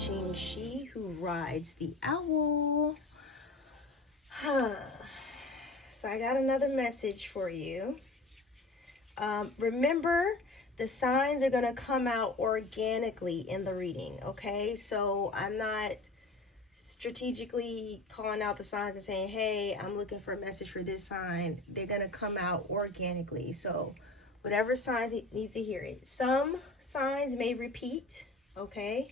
watching She Who Rides the Owl. So I got another message for you. Remember, the signs are going to come out organically in the reading, okay? So I'm not strategically calling out the signs and saying, hey, I'm looking for a message for this sign. They're going to come out organically. So whatever signs it needs to hear it. Some signs may repeat, okay?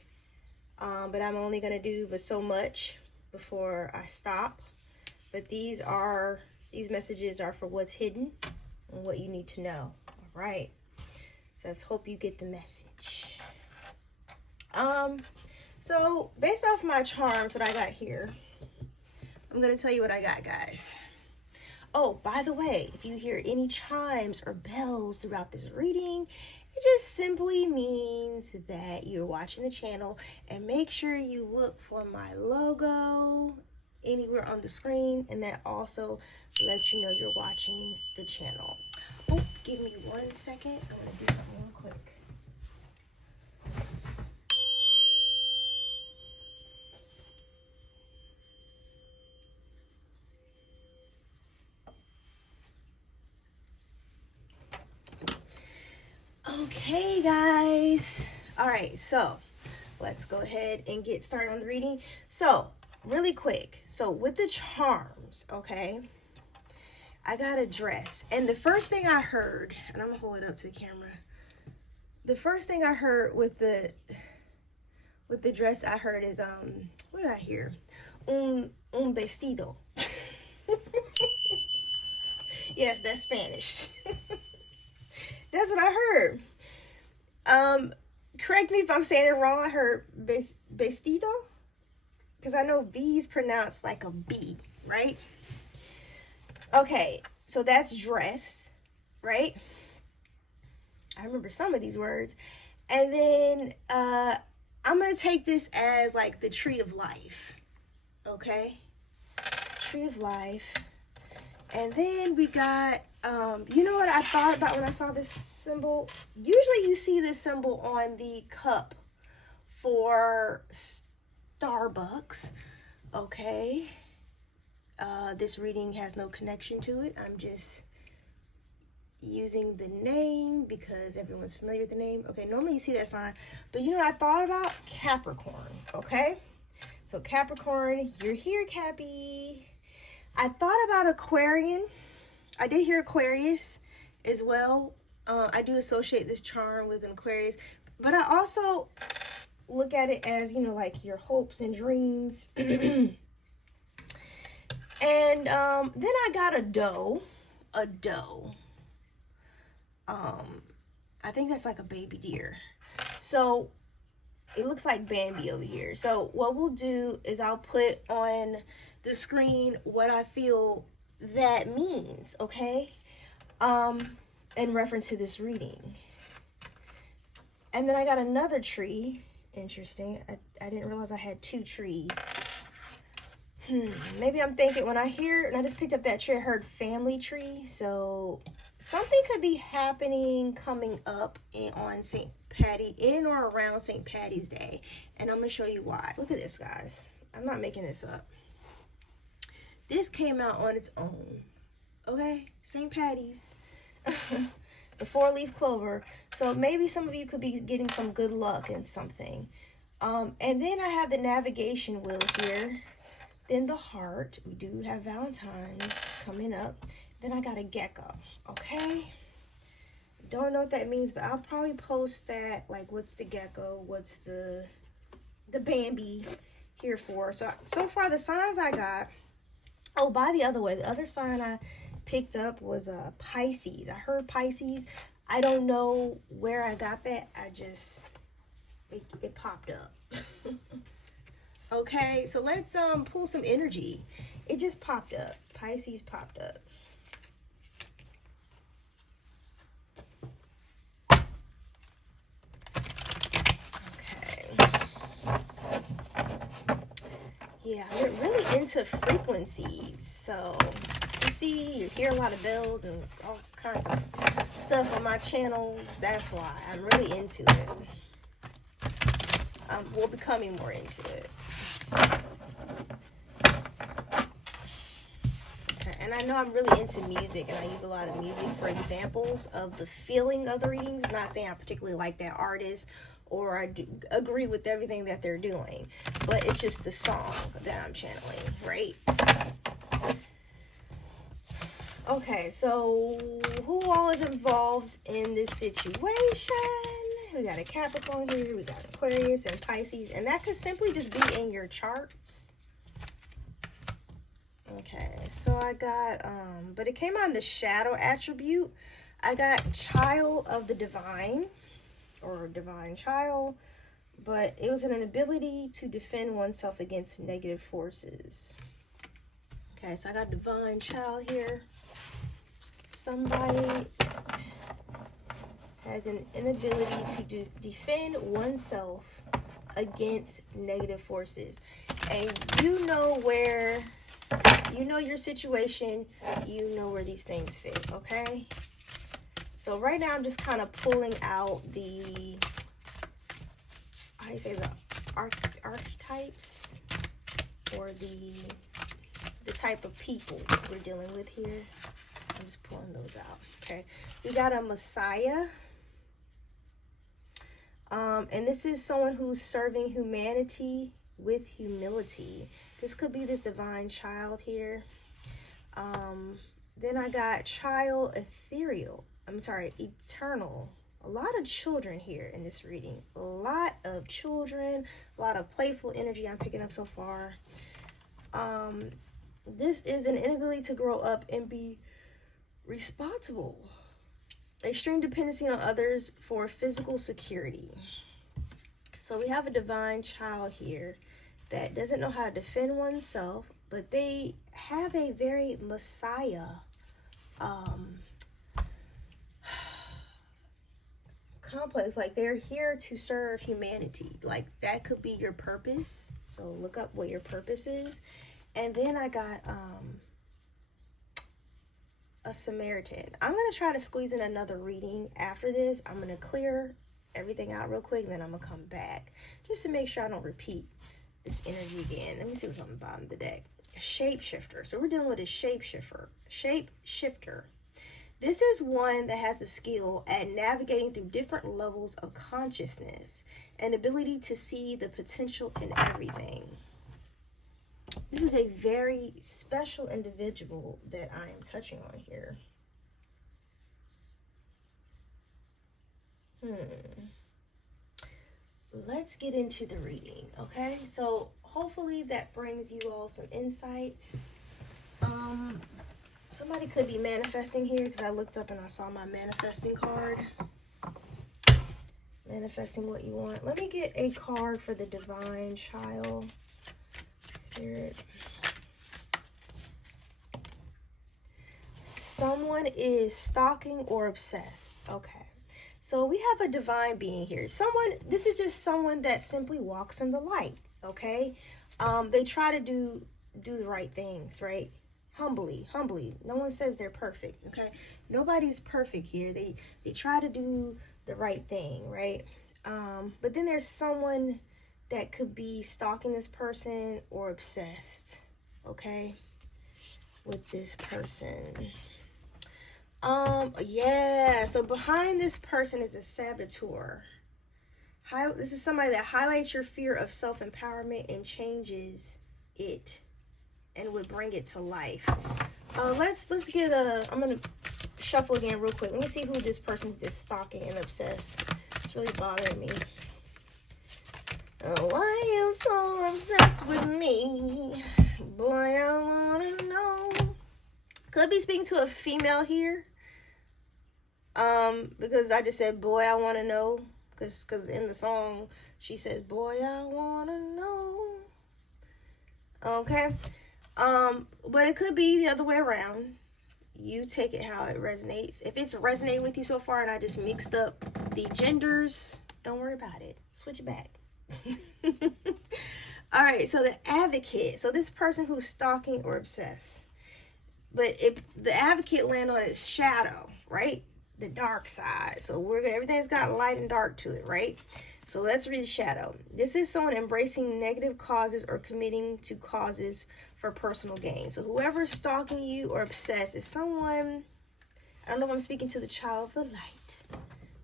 But I'm only going to do but so much before I stop. But these messages are for what's hidden and what you need to know. All right. So let's hope you get the message. So based off my charms, what I got here, I'm going to tell you what I got, guys. Oh, by the way, if you hear any chimes or bells throughout this reading, it just simply means that you're watching the channel, and make sure you look for my logo anywhere on the screen, and that also lets you know you're watching the channel. Oh, give me 1 second. I'm going to do something real quick. Okay, guys. All right, so let's go ahead and get started on the reading. So, really quick. So, with the charms, okay, I got a dress. And the first thing I heard, and I'm going to hold it up to the camera. The first thing I heard with the dress I heard is, what did I hear? Un vestido. Yes, that's Spanish. That's what I heard. Correct me if I'm saying it wrong. I heard vestido, because I know V's pronounced like a B, right? Okay, so that's dress, right? I remember some of these words. And then I'm going to take this as like the tree of life, okay? Tree of life. And then we got, you know what I thought about when I saw this symbol? Usually you see this symbol on the cup for Starbucks, okay? This reading has no connection to it. I'm just using the name because everyone's familiar with the name. Okay, normally you see that sign. But you know what I thought about? Capricorn, okay? So Capricorn, you're here, Cappy. I thought about Aquarian. I did hear Aquarius as well. I do associate this charm with an Aquarius. But I also look at it as, you know, like your hopes and dreams. And then I got a doe. A doe. I think that's like a baby deer. So it looks like Bambi over here. So what we'll do is I'll put on the screen what I feel that means, okay? In reference to this reading. And then I got another tree. Interesting. I didn't realize I had two trees. Maybe I'm thinking when I just picked up that tree, I heard family tree. So something could be happening coming up on in or around St. Patty's Day. And I'm going to show you why. Look at this, guys. I'm not making this up. This came out on its own. Okay? St. Patty's. The 4-leaf clover. So maybe some of you could be getting some good luck in something. And then I have the navigation wheel here. Then the heart. We do have Valentine's coming up. Then I got a gecko. Okay? Don't know what that means, but I'll probably post that. Like, what's the gecko? What's the Bambi here for? So far, the signs I got. Oh, by the other way, the other sign I picked up was Pisces. I heard Pisces. I don't know where I got that. It popped up. Okay, so let's pull some energy. It just popped up. Pisces popped up. Okay. Yeah, we're really into frequencies. So you see, you hear a lot of bells and all kinds of stuff on my channel. That's why I'm really into it. We'll be coming more into it. Okay, and I know I'm really into music, and I use a lot of music for examples of the feeling of the readings. Not saying I particularly like that artist or I do agree with everything that they're doing, but it's just the song that I'm channeling, right? Okay, so who all is involved in this situation? We got a Capricorn here, we got Aquarius and Pisces, and that could simply just be in your charts. Okay, so I got, but it came on the shadow attribute. I got child of the divine, or divine child, but it was an ability to defend oneself against negative forces. Okay, so I got divine child here. Somebody has an inability to defend oneself against negative forces. And you know where, you know your situation, you know where these things fit, okay? So right now I'm just kind of pulling out the, how do you say, the archetypes, or the type of people we're dealing with here. I'm just pulling those out. Okay, we got a Messiah, and this is someone who's serving humanity with humility. This could be this divine child here. Then I got child ethereal. Eternal. A lot of children here in this reading. A lot of children, a lot of playful energy I'm picking up so far. This is an inability to grow up and be responsible. Extreme dependency on others for physical security. So we have a divine child here that doesn't know how to defend oneself, but they have a very Messiah complex. Like, they're here to serve humanity. Like, that could be your purpose. So look up what your purpose is. And then I got a Samaritan. I'm going to try to squeeze in another reading after this. I'm going to clear everything out real quick, and then I'm going to come back just to make sure I don't repeat this energy again. Let me see what's on the bottom of the deck. A shapeshifter. So we're dealing with a shapeshifter. This is one that has a skill at navigating through different levels of consciousness and ability to see the potential in everything. This is a very special individual that I am touching on here. Let's get into the reading, okay? So hopefully that brings you all some insight. Somebody could be manifesting here, because I looked up and I saw my manifesting card. Manifesting what you want. Let me get a card for the divine child. Spirit. Someone is stalking or obsessed. Okay. So we have a divine being here. This is just someone that simply walks in the light, okay? They try to do the right things, right? Humbly. No one says they're perfect, okay? Nobody's perfect here. They try to do the right thing, right? But then there's someone that could be stalking this person or obsessed, okay, with this person. Yeah, so behind this person is a saboteur. This is somebody that highlights your fear of self-empowerment and changes it and would bring it to life. Let's get I'm gonna shuffle again real quick. Let me see who this person is stalking and obsessed. It's really bothering me. Oh, why are you so obsessed with me? Boy, I wanna know. Could be speaking to a female here. Because I just said, boy, I wanna know. Because in the song, she says, boy, I wanna know. Okay. But it could be the other way around. You take it how it resonates. If it's resonating with you so far and I just mixed up the genders, don't worry about it. Switch it back. All right, so the advocate. So this person who's stalking or obsessed. But the advocate land on its shadow, right? the dark side. So everything's got light and dark to it, right? So let's read the shadow. This is someone embracing negative causes or committing to causes for personal gain. So whoever's stalking you or obsessed is someone, I don't know if I'm speaking to the child of the light.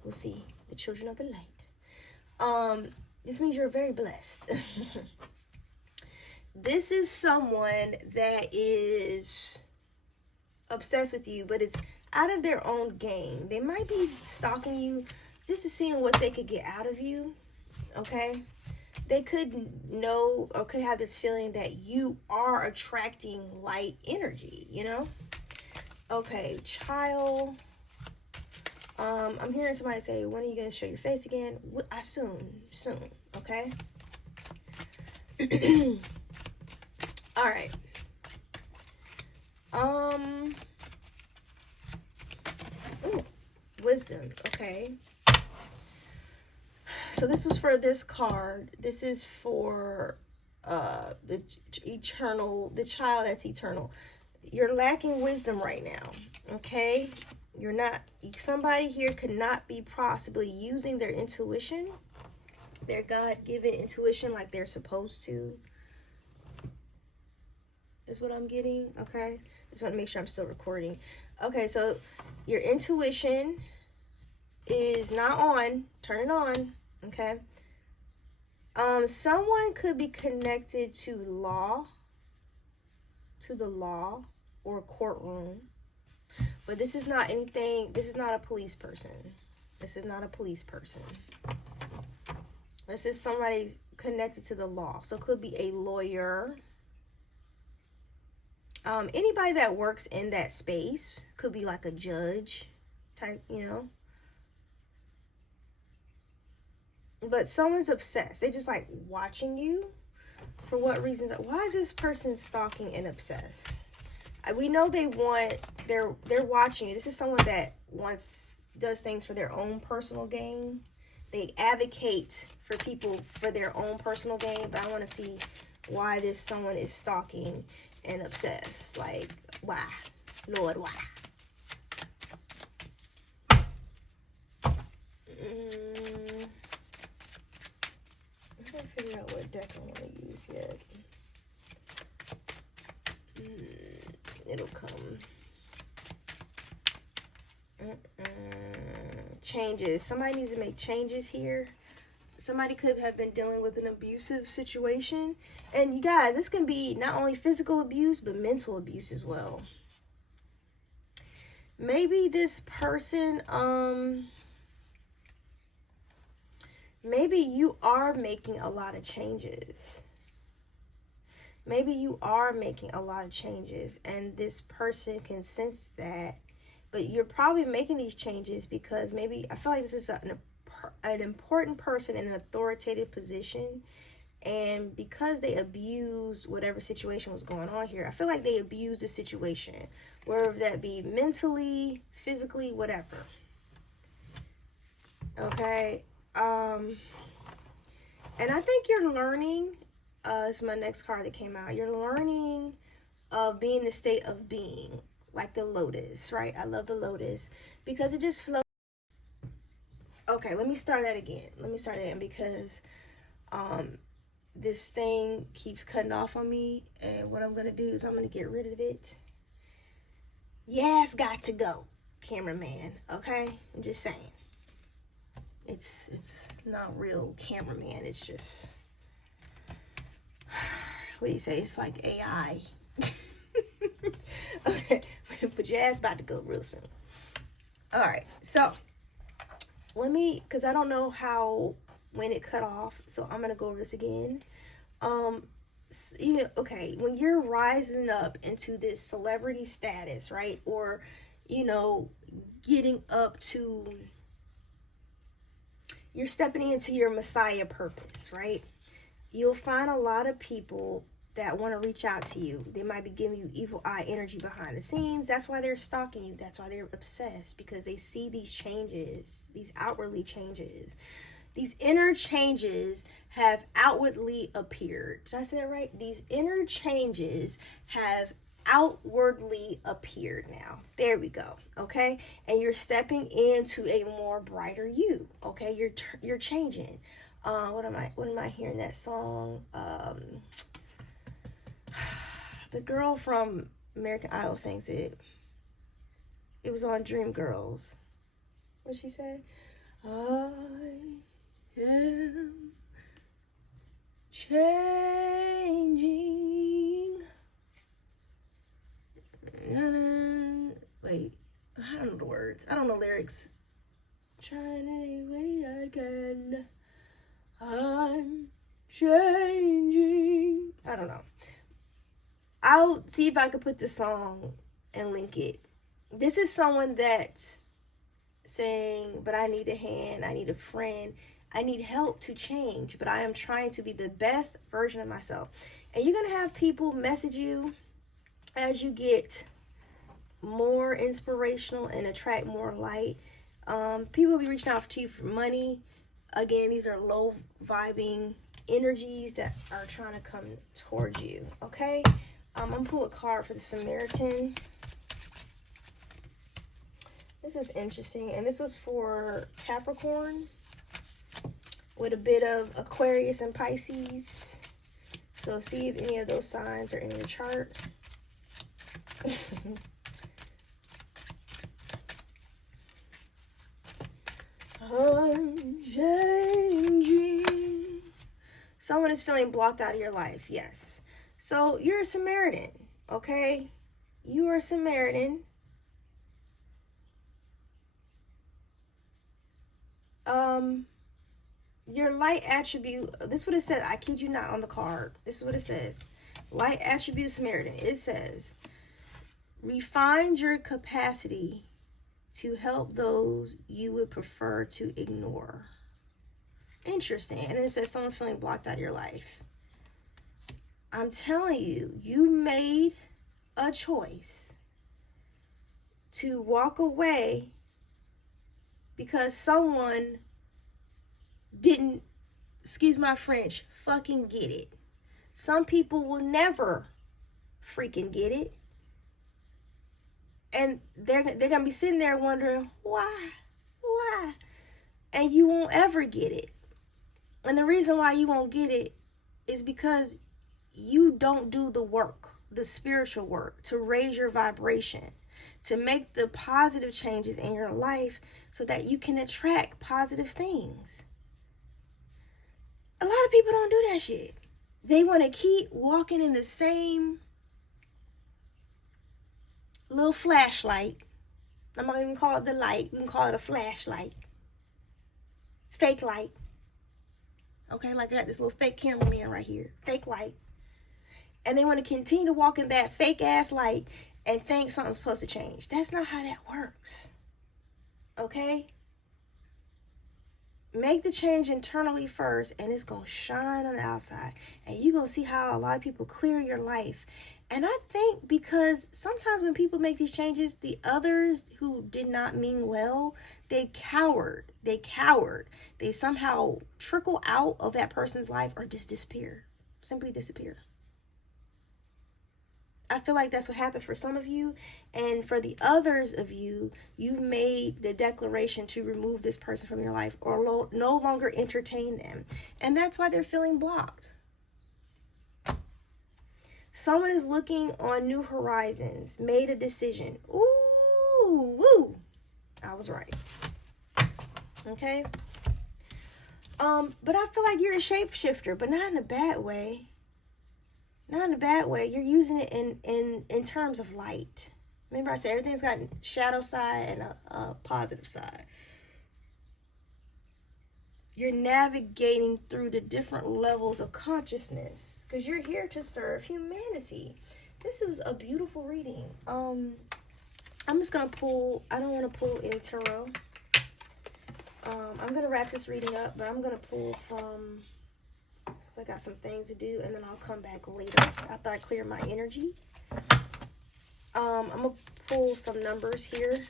We'll see. The children of the light. This means you're very blessed. This is someone that is obsessed with you, but it's out of their own gain. They might be stalking you just to see what they could get out of you, okay? They could know or could have this feeling that you are attracting light energy, you know? Okay, child. I'm hearing somebody say, when are you going to show your face again? Soon, okay? All right. Ooh, wisdom, okay. So this was for this card. This is for the child that's eternal. You're lacking wisdom right now, okay? Somebody here could not be possibly using their intuition, their God-given intuition like they're supposed to, is what I'm getting, okay? Just want to make sure I'm still recording. Okay, so your intuition is not on. Turn it on, okay? Someone could be connected to the law or courtroom. But this is not anything, this is not a police person. This is not a police person. This is somebody connected to the law. So it could be a lawyer. Anybody that works in that space. Could be like a judge type, you know. But someone's obsessed. They just like watching you. For what reasons? Why is this person stalking and obsessed? We know they're watching you. This is someone that does things for their own personal gain. They advocate for people for their own personal gain, but I want to see why someone is stalking and obsessed. Like, why? Lord, why? I'm trying to figure out what deck I want to use yet. It'll come. Changes. Somebody needs to make changes here. Somebody could have been dealing with an abusive situation. And you guys, this can be not only physical abuse, but mental abuse as well. Maybe this person, maybe you are making a lot of changes. Maybe you are making a lot of changes and this person can sense that, but you're probably making these changes because maybe, I feel like this is an important person in an authoritative position, and because they abused whatever situation was going on here, I feel like they abused the situation, whether that be mentally, physically, whatever. Okay, and I think you're learning. This is my next card that came out. You're learning of being the state of being, like the lotus, right? I love the lotus because it just flows. Okay, let me start that again. Because this thing keeps cutting off on me, and what I'm going to do is I'm going to get rid of it. Yes, got to go, cameraman, okay? I'm just saying. It's not real cameraman, it's just... What do you say? It's like AI. Okay, but your ass about to go real soon. All right, so because I don't know when it cut off, so I'm gonna go over this again. Okay, when you're rising up into this celebrity status, right, or getting up to, you're stepping into your Messiah purpose, right? You'll find a lot of people that want to reach out to you. They might be giving you evil eye energy behind the scenes. That's why they're stalking you. That's why they're obsessed, because they see these changes, these outwardly changes. These inner changes have outwardly appeared. Did I say that right? These inner changes have outwardly appeared now. There we go. Okay, and you're stepping into a more brighter you. Okay, you're changing. What am I hearing that song? The girl from American Idol sings it. It was on Dreamgirls. What'd she say? I am changing. Wait, I don't know the words. I don't know lyrics. Trying any way I can. I'm changing. I don't know. I'll see if I can put the song and link it. This is someone that's saying, but I need a hand, I need a friend, I need help to change, but I am trying to be the best version of myself. And you're going to have people message you as you get more inspirational and attract more light. People will be reaching out to you for money. Again, these are low vibing energies that are trying to come towards you. Okay, I'm gonna pull a card for the Samaritan. This is interesting, and this was for Capricorn with a bit of Aquarius and Pisces. So see if any of those signs are in your chart. I'm changing. Someone is feeling blocked out of your life. Yes. So you're a Samaritan. Okay. You are a Samaritan. Your light attribute. This is what it says. I kid you not on the card. This is what it says. Light attribute Samaritan. It says, refine your capacity to help those you would prefer to ignore. Interesting. And then it says someone feeling blocked out of your life. I'm telling you, you made a choice to walk away because someone didn't, excuse my French, fucking get it. Some people will never freaking get it. And they're going to be sitting there wondering, why? And you won't ever get it. And the reason why you won't get it is because you don't do the work, the spiritual work, to raise your vibration, to make the positive changes in your life so that you can attract positive things. A lot of people don't do that shit. They want to keep walking in the same little flashlight. I'm not even call it the light. We can call it a flashlight. Fake light. Okay, like I got this little fake cameraman right here. Fake light. And they want to continue to walk in that fake ass light and think something's supposed to change. That's not how that works. Okay? Make the change internally first, and it's going to shine on the outside. And you're going to see how a lot of people clear your life. And I think because sometimes when people make these changes, the others who did not mean well, they cowered. They somehow trickle out of that person's life or just disappear. Simply disappear. I feel like that's what happened for some of you. And for the others of you, you've made the declaration to remove this person from your life or no longer entertain them. And that's why they're feeling blocked. Someone is looking on new horizons, made a decision. Ooh, woo. I was right. Okay? But I feel like you're a shapeshifter, but not in a bad way. Not in a bad way. You're using it in terms of light. Remember I said everything's got a shadow side and a positive side. You're navigating through the different levels of consciousness because you're here to serve humanity. This is a beautiful reading. I'm just going to pull, I don't want to pull any tarot. I'm going to wrap this reading up, but I'm going to pull from, because I got some things to do, and then I'll come back later after I clear my energy. I'm going to pull some numbers here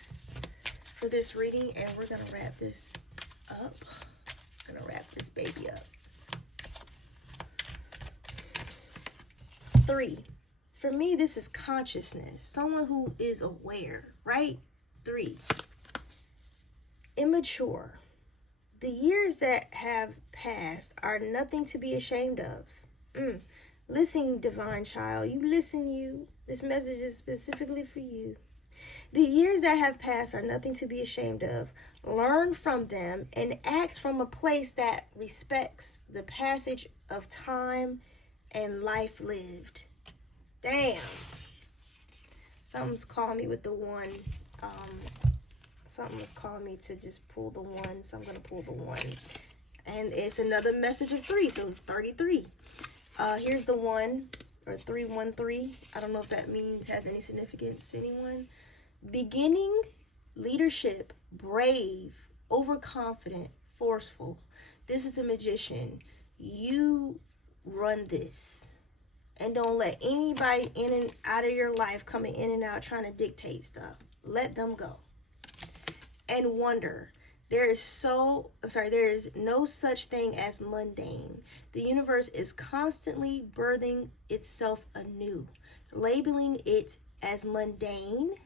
for this reading, and we're going to wrap this up. I'm going to wrap this baby up. 3 For me, this is consciousness. Someone who is aware, right? 3. Immature. The years that have passed are nothing to be ashamed of. Listen, divine child. You listen, you. This message is specifically for you. The years that have passed are nothing to be ashamed of. Learn from them and act from a place that respects the passage of time and life lived. Damn. Something's calling me with the 1. Something was calling me to just pull the 1, so I'm going to pull the 1. And it's another message of 3, so 33. Here's the 1, or 313. I don't know if that has any significance to anyone. Beginning, leadership, brave, overconfident, forceful. This is a magician. You run this. And don't let anybody in and out of your life coming in and out trying to dictate stuff. Let them go. And wonder. There is no such thing as mundane. The universe is constantly birthing itself anew. Labeling it as mundane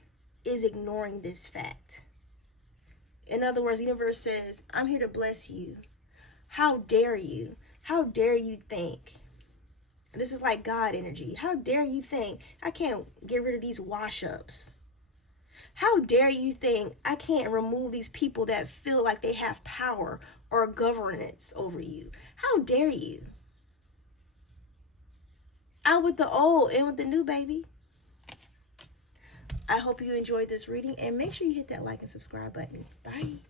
is ignoring this fact. In other words, the universe says, I'm here to bless you. How dare you? How dare you think? This is like God energy. How dare you think I can't get rid of these wash-ups? How dare you think I can't remove these people that feel like they have power or governance over you? How dare you? Out with the old, in with the new, baby. I hope you enjoyed this reading, and make sure you hit that like and subscribe button. Bye.